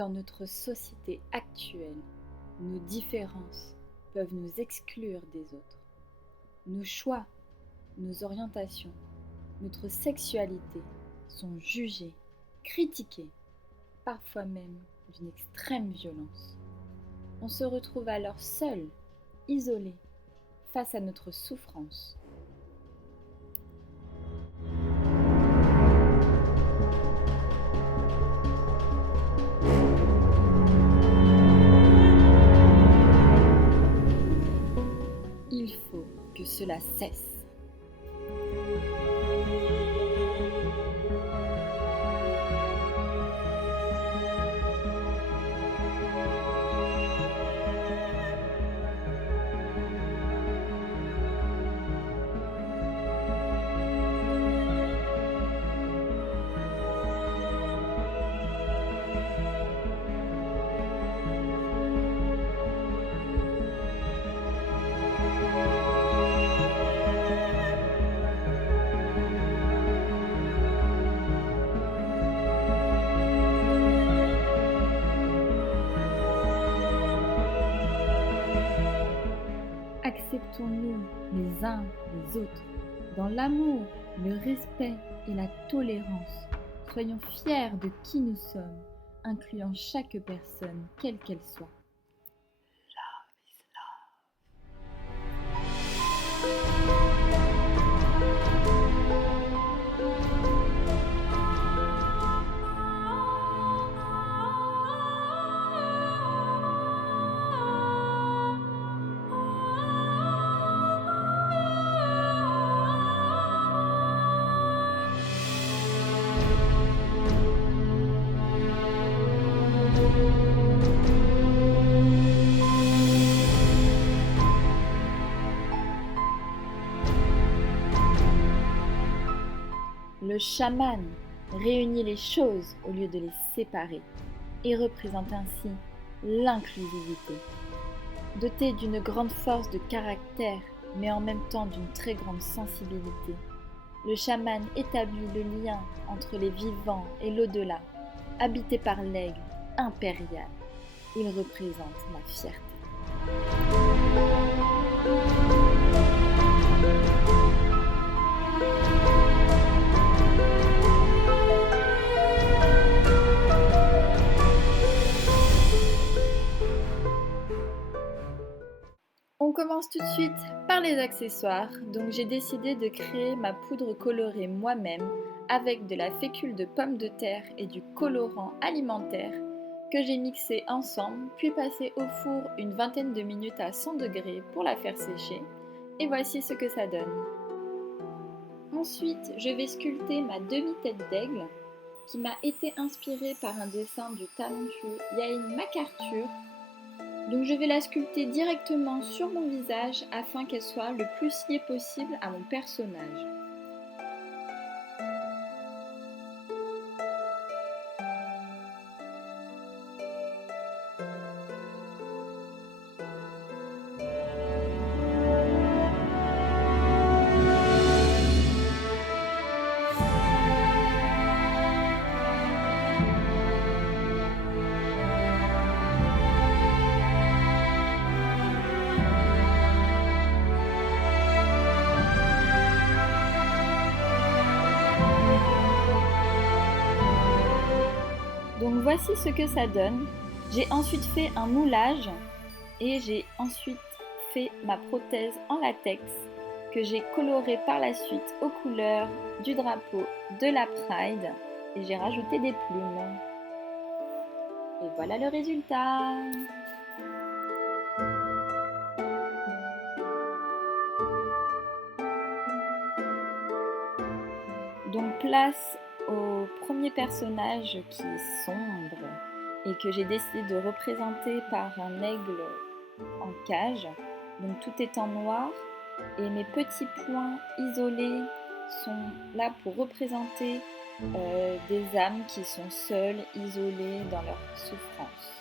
Dans notre société actuelle, nos différences peuvent nous exclure des autres. Nos choix, nos orientations, notre sexualité sont jugés, critiqués, parfois même d'une extrême violence. On se retrouve alors seul, isolé, face à notre souffrance. Il faut que cela cesse. Acceptons-nous les uns les autres, dans l'amour, le respect et la tolérance. Soyons fiers de qui nous sommes, incluant chaque personne, quelle qu'elle soit. Le chaman réunit les choses au lieu de les séparer et représente ainsi l'inclusivité. Doté d'une grande force de caractère, mais en même temps d'une très grande sensibilité, le chaman établit le lien entre les vivants et l'au-delà, habité par l'aigle impérial. Il représente la fierté. On commence tout de suite par les accessoires, donc j'ai décidé de créer ma poudre colorée moi-même avec de la fécule de pommes de terre et du colorant alimentaire que j'ai mixé ensemble, puis passé au four une vingtaine de minutes à 100 degrés pour la faire sécher, et voici ce que ça donne. Ensuite, je vais sculpter ma demi-tête d'aigle qui m'a été inspirée par un dessin du talentueux Yael MacArthur. Donc je vais la sculpter directement sur mon visage afin qu'elle soit le plus liée possible à mon personnage. Donc voici ce que ça donne. J'ai ensuite fait un moulage et j'ai ensuite fait ma prothèse en latex que j'ai colorée par la suite aux couleurs du drapeau de la Pride et j'ai rajouté des plumes. Et voilà le résultat. Donc place au premier personnage qui est sombre et que j'ai décidé de représenter par un aigle en cage. Donc tout est en noir et mes petits points isolés sont là pour représenter des âmes qui sont seules, isolées dans leur souffrance.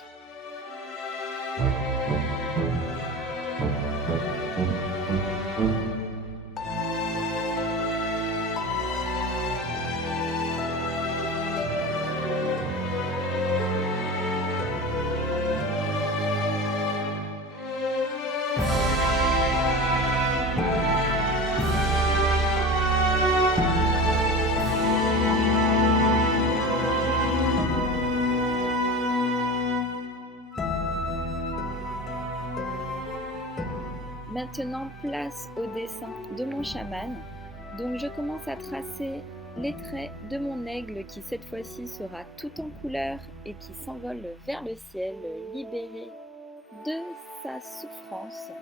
Maintenant, place au dessin de mon chaman. Donc je commence à tracer les traits de mon aigle qui cette fois-ci sera tout en couleur et qui s'envole vers le ciel, libéré de sa souffrance.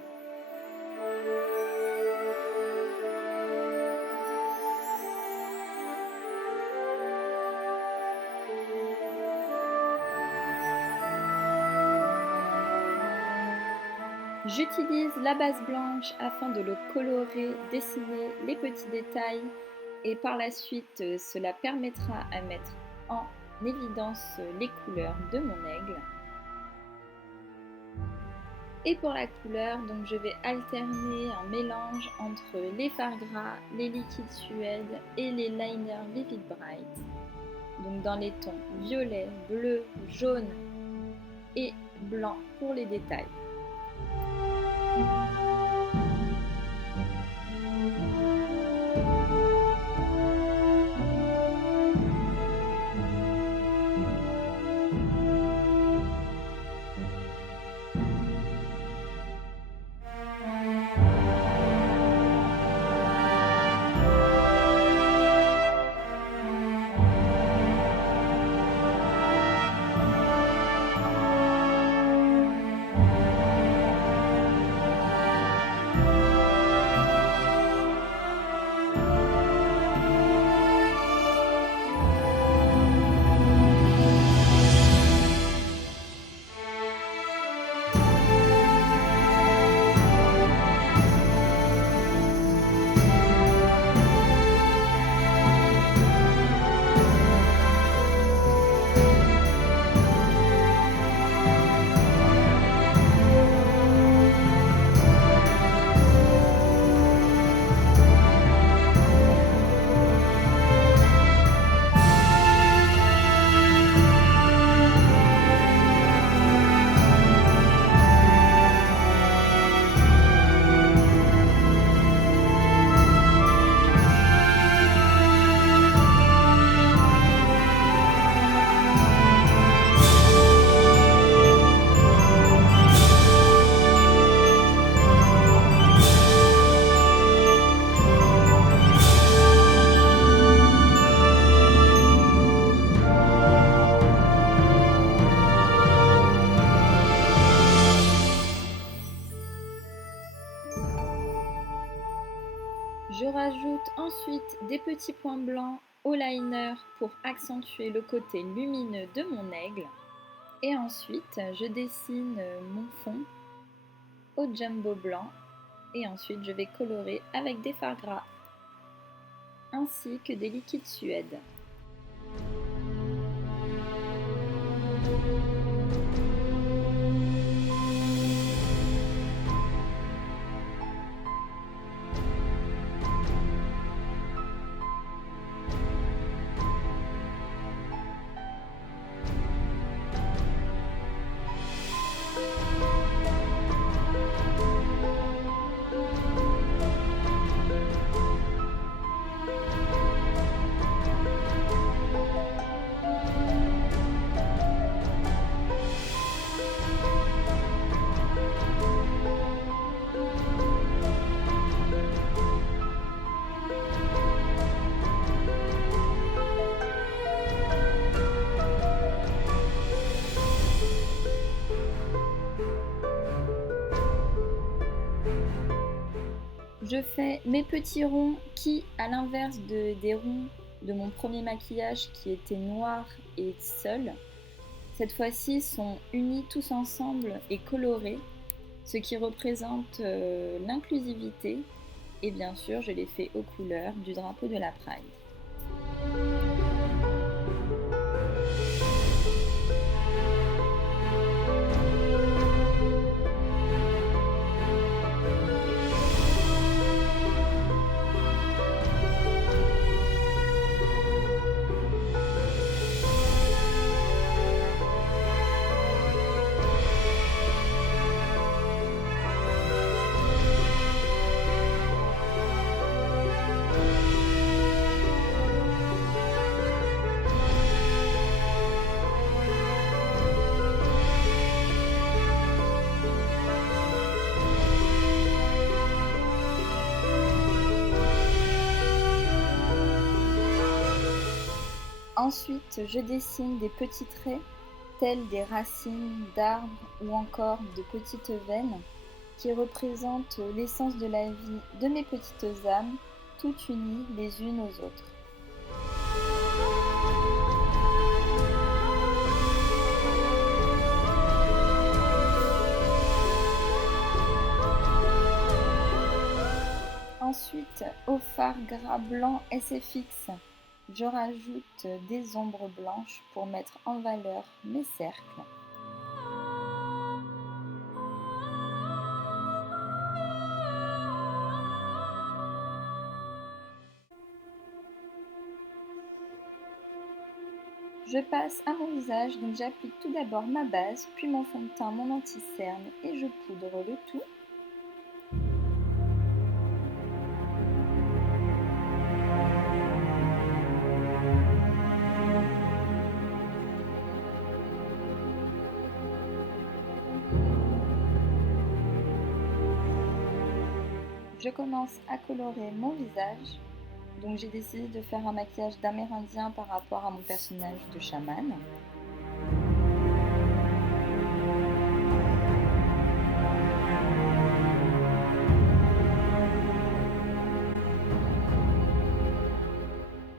J'utilise la base blanche afin de le colorer, dessiner les petits détails et par la suite cela permettra à mettre en évidence les couleurs de mon aigle. Et pour la couleur, donc je vais alterner un mélange entre les fards gras, les liquides Suède et les liners Vivid Bright. Donc dans les tons violet, bleu, jaune et blanc pour les détails. Je rajoute ensuite des petits points blancs au liner pour accentuer le côté lumineux de mon aigle. Et ensuite, je dessine mon fond au jumbo blanc. Et ensuite, je vais colorer avec des fards gras ainsi que des liquides Suède. Je fais mes petits ronds qui, à l'inverse des ronds de mon premier maquillage qui était noir et seul, cette fois-ci sont unis tous ensemble et colorés, ce qui représente l'inclusivité et bien sûr je les fais aux couleurs du drapeau de la Pride. Ensuite, je dessine des petits traits, tels des racines d'arbres ou encore de petites veines, qui représentent l'essence de la vie de mes petites âmes, toutes unies les unes aux autres. Ensuite, au fard gras blanc SFX, je rajoute des ombres blanches pour mettre en valeur mes cercles. Je passe à mon visage, donc j'applique tout d'abord ma base, puis mon fond de teint, mon anti-cerne et je poudre le tout. Je commence à colorer mon visage, donc j'ai décidé de faire un maquillage d'amérindien par rapport à mon personnage de chaman.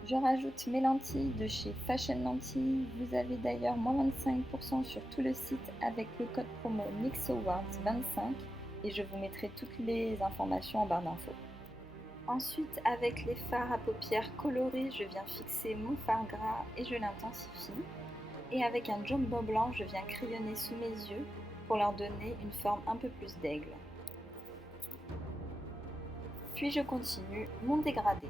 Je rajoute mes lentilles de chez Fashion Lentilles. Vous avez d'ailleurs moins 25% sur tout le site avec le code promo NYXAwards25 et je vous mettrai toutes les informations en barre d'infos. Ensuite, avec les fards à paupières colorés, je viens fixer mon fard gras et je l'intensifie. Et avec un jumbo blanc, je viens crayonner sous mes yeux pour leur donner une forme un peu plus d'aigle. Puis je continue mon dégradé.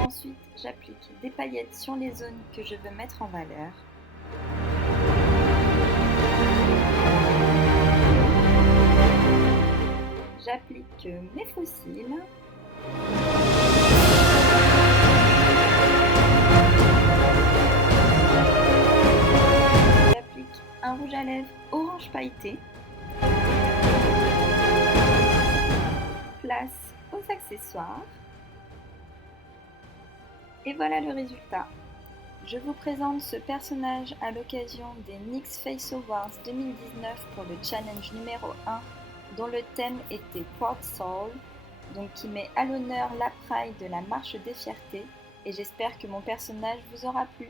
Ensuite, j'applique des paillettes sur les zones que je veux mettre en valeur. J'applique mes faux cils. J'applique un rouge à lèvres orange pailleté. Place aux accessoires. Et voilà le résultat. Je vous présente ce personnage à l'occasion des NYX Face Awards 2019 pour le challenge numéro 1 dont le thème était Proud Soul, donc qui met à l'honneur la Pride de la marche des fiertés et j'espère que mon personnage vous aura plu.